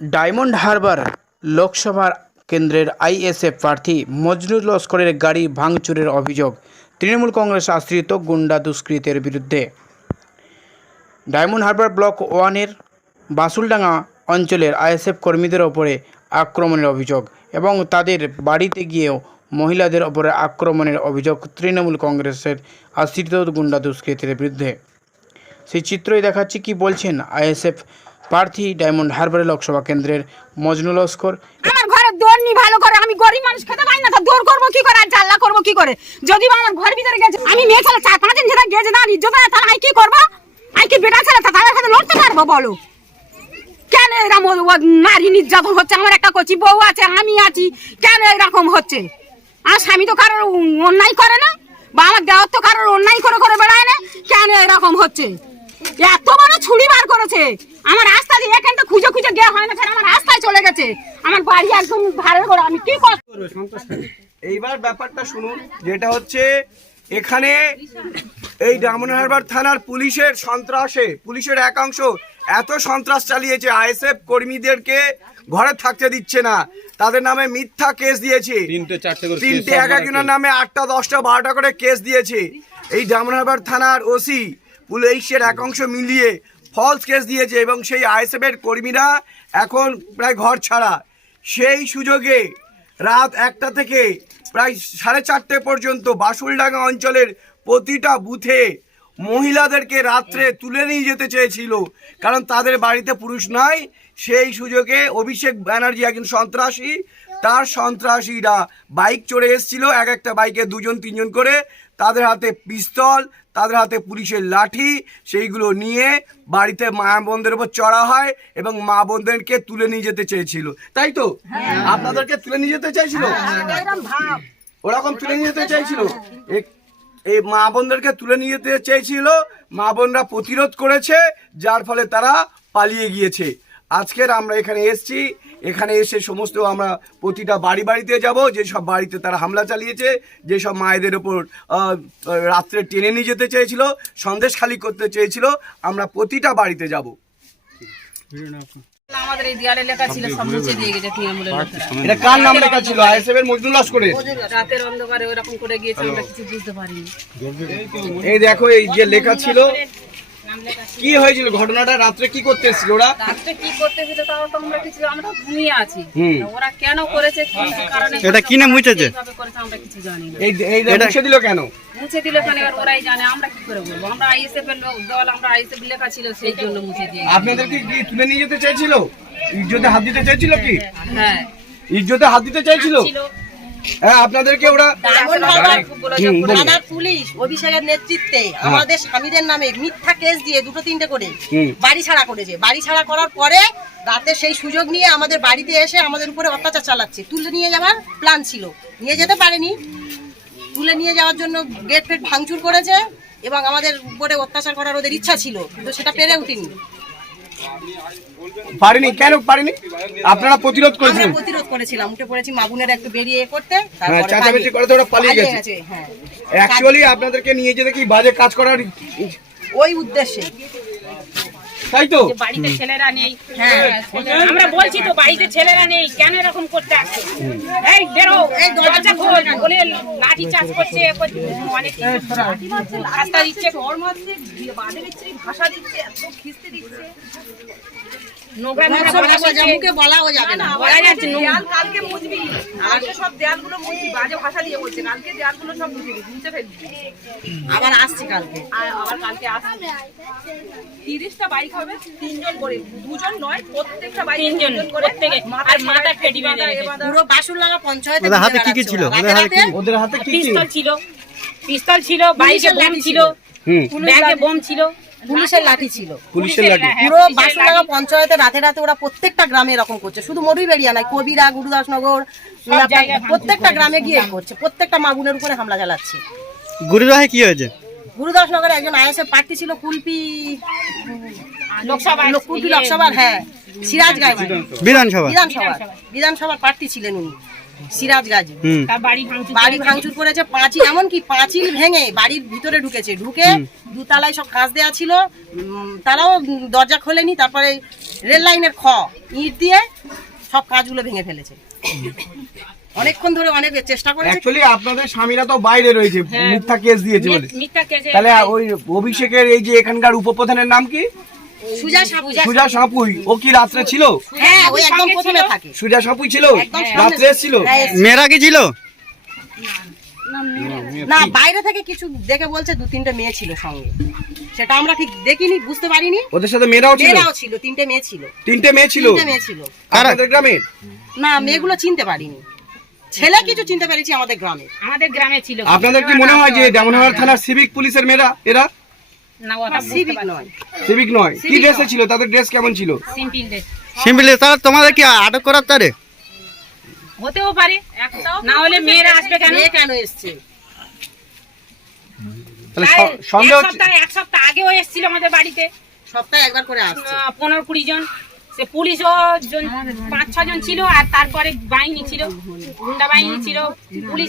Diamond Harbour Lok Sabha কেন্দ্রের ISF প্রার্থী মজনুর লস্করের গাড়ি ভাঙচুরের অভিযোগ তৃণমূল কংগ্রেস আশ্রিত গুন্ডা দুষ্কৃতের বিরুদ্ধে। ডায়মন্ড হারবার ব্লক 1-এর বাসুলডাঙ্গা অঞ্চলের আইএসএফ কর্মীদের ওপরে আক্রমণের অভিযোগ এবং তাদের বাড়িতে গিয়েও মহিলাদের ওপরে আক্রমণের অভিযোগ তৃণমূল কংগ্রেসের আশ্রিত গুন্ডা দুষ্কৃতের বিরুদ্ধে। সেই চিত্রই দেখাচ্ছি কি বলছেন আইএসএফ প্রার্থী ডায়মন্ড হারবার লোকসভা কেন্দ্রের মজনুল লস্কর। আমার ঘরে দৌড় নি ভালো করে, আমি গরিব মানুষ খেতে পাই না, তো দৌড় করবো কি করে আর জাল্লা করবো কি করে? যদি আমার ঘর ভিতরে গেছে, আমি মেয়ে ছেলে 4-5 দিন যেটা গেছে না ইজ্জত না, তাহলে আমি কি করবো? আমি কি বেটা ছেলে তাদের সাথে লড়তে পারবো বলো? কেন এরকম নারী নির্যাতন হচ্ছে? আমার একটা কচি বউ আছে, আমি আছি, কেন এরকম হচ্ছে? আমার স্বামী তো কারোর অন্যায় করে না, বা আমার দেওয়ার তো কারোর অন্যায় করে করে বেড়ায় না, কেন এরকম হচ্ছে? এত বড় ছুরি বার করেছে আমার রাস্তা দিয়ে, এখানটা খুঁজে খুঁজে গিয়ে হয় না, আমার রাস্তায় চলে গেছে, আমার বাড়ি একদম ধারে করে, আমি কি করবো? এইবার ব্যাপারটা শুনুন, যেটা হচ্ছে এখানে এই ডায়মন্ড হারবার থানার পুলিশের একাংশ এত সন্ত্রাস চালিয়েছে, আইএসএফ কর্মীদেরকে ঘরে থাকতে দিচ্ছে না, তাদের নামে মিথ্যা কেস দিয়েছে, তিনটে এক একজনের নামে 8টা 10টা 12টা করে কেস দিয়েছে। এই ডায়মন্ড হারবার থানার ওসি পুলিশের একাংশ মিলিয়ে ফলস কেস দিয়েছে এবং সেই আইএসএফ এর কর্মীরা এখন প্রায় ঘর ছাড়া। সেই সুযোগে রাত 1টা থেকে প্রায় 4:30 পর্যন্ত বাসুলডাঙ্গা অঞ্চলের প্রতিটা বুথে মহিলাদেরকে রাত্রে তুলে নিয়ে যেতে চেয়েছিল, কারণ তাদের বাড়িতে পুরুষ নাই। সেই সুযোগে অভিষেক ব্যানার্জি একজন সন্ত্রাসী, তার সন্ত্রাসীরা বাইক চড়ে এসেছিল, এক একটা বাইকে 2-3 করে, তাদের হাতে পিস্তল, তাদের হাতে পুলিশের লাঠি, সেইগুলো নিয়ে বাড়িতে মা বোনদের উপর চড়া হয় এবং মা বোনদেরকে তুলে নিয়ে যেতে চেয়েছিল। তাই তো? আপনাদেরকে তুলে নিয়ে যেতে চাইছিল, ওরকম তুলে নিয়ে যেতে চাইছিল, এই মা বোনদেরকে তুলে নিয়ে যেতে চেয়েছিল। মা বোনরা প্রতিরোধ করেছে, যার ফলে তারা পালিয়ে গিয়েছে। আজকের আমরা এখানে এসেছি, এখানে এসে সমস্ত আমরা প্রতিটা বাড়িতে যাব, যেসব বাড়িতে তারা হামলা চালিয়েছে, যেসব মায়েদের ওপর রাত্রে টেনে নিয়ে যেতে চেয়েছিল, সন্দেশখালি করতে চেয়েছিল, আমরা প্রতিটা বাড়িতে যাব। আমাদের এই দেয়ালে লেখা ছিল, সব মুছে দিয়ে গেছে তৃণমূলের লোকেরা। এটা কার নাম লেখা ছিল? আইএসএফ এর মজনুল লস্করের। রাতের অন্ধকারে ওরকম করে গিয়েছে, আমরা কিছু বুঝতে পারিনি। এই দেখো, এই যে লেখা ছিল, কি হয়েছিল ঘটনাটা? রাত্রে কি করতে এসেছিল ওরা? রাত্রে কি করতেছিল তাও তো আমরা কিছু, আমরা ঘুমিয়ে আছি। ওরা কেন করেছে, কি কারণে, এটা কি না মুছেছে, কিভাবে করেছে আমরা কিছু জানি না। এই মুছে দিল কেন? মুছে দিল কেন এবার ওরাই জানে, আমরা কি করে বলবো? আমরা আইএসএফ এর লোক দল, আমরা আইএসএফ লেখা ছিল সেই জন্য মুছে দিয়ে। আপনাদেরকে কি তুলে নিয়ে যেতে চাইছিল? ইজ্জতে হাত দিতে চাইছিল কি? হ্যাঁ, ইজ্জতে হাত দিতে চাইছিল। হ্যাঁ, আপনাদেরকে ওরা থানার পুলিশ অভিষেকের নেতৃত্বে আমাদের স্বামীদের নামে মিথ্যা কেস দিয়ে 2-3টে করে বাড়ি ছাড়া করেছে। বাড়ি ছাড়া করার পরে রাতে সেই সুযোগ নিয়ে আমাদের বাড়িতে এসে আমাদের উপরে অত্যাচার চালাচ্ছে। তুলে নিয়ে যাওয়ার প্ল্যান ছিল, নিয়ে যেতে পারেনি। তুলে নিয়ে যাওয়ার জন্য গেট ফেট ভাঙচুর করেছে এবং আমাদের উপরে অত্যাচার করার ওদের ইচ্ছা ছিল, কিন্তু সেটা পেরে উঠিনি। পারেনি কেন? পারেনি, আপনারা প্রতিরোধ করেছিলেন? প্রতিরোধ করেছিলাম, উঠে পড়েছি মা বোনেরা একটু বেরিয়ে করতে, চাচাবেচি করে ওরা পালিয়ে গেছে। হ্যাঁ, অ্যাকচুয়ালি আপনাদেরকে নিয়ে যেতে কি বাজে কাজ করার ওই উদ্দেশ্যে, তাই তো? বাড়িতে ছেলেরা নেই, আমরা বলছি তো বাড়িতে ছেলেরা নেই, কেন এরকম করতে আসছে? এই বেরো, এই দরজা খোল বলে লাঠি চার্জ করছে, অনেক রাস্তা দিচ্ছে, ঘর মারছে, বাঁধে দিচ্ছে, ভাষা দিচ্ছে, এত খিস্তি দিচ্ছে। মুখে বলাও যাবে না, বলা যাচ্ছে কালকে মুছবি, আজকে সব দেয়ালগুলো মুছবি, বাজে ভাষা দিয়ে বলছে, কালকে দেয়ালগুলো সব মুছে ফেলবি। আবার আসছি কালকে, আবার কালকে আসবে 30টা বাইক হবে, 3 জন করে, 2 জন নয়, প্রত্যেকটা বাইক 3 জন করে, আর মাথা ফেটি বেঁধে পুরো বাসুলডাঙ্গা পঞ্চায়েতে। ওদের হাতে কি কি ছিল? ওদের হাতে কি পিস্তল ছিল, বাইকে বোম ছিল, ব্যাগে বোম ছিল, পুলিশের লাঠি ছিল, পুলিশের লাঠি। পুরো বাসুলডাঙ্গা পঞ্চায়েতে রাতে রাতে ওরা প্রত্যেকটা গ্রামে এরকম করছে, শুধু মরুইবেড়িয়া নাই, কবিরা, গুরুদাসনগর, প্রত্যেকটা গ্রামে গিয়ে করছে, প্রত্যেকটা মা বোনের উপরে হামলা চালাচ্ছে। গুরুদহে কি হয়েছে? গুরুদাসনগরে একজন আইএসএফ প্রার্থী ছিল, কুলপি লোকসভার, হ্যাঁ, সিরাজ গাজী, বিধানসভার প্রার্থী ছিলেন উনি। সিরাজ গাজী। তার বাড়ি ভাঙচুর করেছে, পাঁচিল, এমনকি পাঁচিল ভেঙে বাড়ির ভিতরে ঢুকেছে, ঢুকে দুতলায় সব কাঁচ দেওয়া ছিল, তারাও দরজা খোলেনি। তারপরে রেল লাইনের ইট দিয়ে সব কাঁচগুলো ভেঙে ফেলেছে। অনেকক্ষণ ধরে অনেক চেষ্টা করেছে। অ্যাকচুয়ালি আপনাদের স্বামীরা তো বাইরে রয়েছে, মিথ্যা কেস দিয়েছে বলে। মিথ্যা কেসে তাহলে ওই অভিষেকের এই যে এখানকার উপপ্রধানের নাম কি? সুজা সাপুই। ও কি রাত্রে ছিল? হ্যাঁ, ওই একদম প্রথমে থাকে। সুজা সাপুই ছিল, একদম রাত্রে এসেছিল। মেয়েরা কি ছিল? না, বাইরে থেকে কিছু দেখে বলছে 2-3টে মেয়ে ছিল সঙ্গে, সেটা আমরা ঠিক দেখিনি, বুঝতে পারিনি। ওদের সাথে মেয়েরাও ছিল? মেয়েরাও ছিল, 3টে মেয়ে ছিল। 3টে মেয়ে ছিল? 3টে মেয়ে ছিল। আপনাদের গ্রামের? না, মেয়েগুলো চিনতে পারিনি, ছেলে কিছু চিনতে পেরেছি আমাদের গ্রামে ছিল। আপনাদের কি মনে হয় যে ডায়মন্ড থানার সিভিক পুলিশের মেয়েরা এরা? না, ওটা সিভিক নয়। সিভিক নয়। কি ড্রেসে ছিল? তাদের ড্রেস কেমন ছিল? সিম্পলি তারা তোমাদের কি আটক করার তারে? হতেও পারে, না হলে মেয়েরা আসবে কেন? মেয়ে কেন এসছে? তাহলে সন্দেহ হচ্ছে এক সপ্তাহ আগেও এসেছিল আমাদের বাড়িতে, সপ্তাহে একবার করে আসছে। 15-20 জন। সে পুলিশও 5-6 জন ছিল, আর তারপরে বাহিনী ছিল, গুন্ডা বাহিনী ছিল। পুলিশ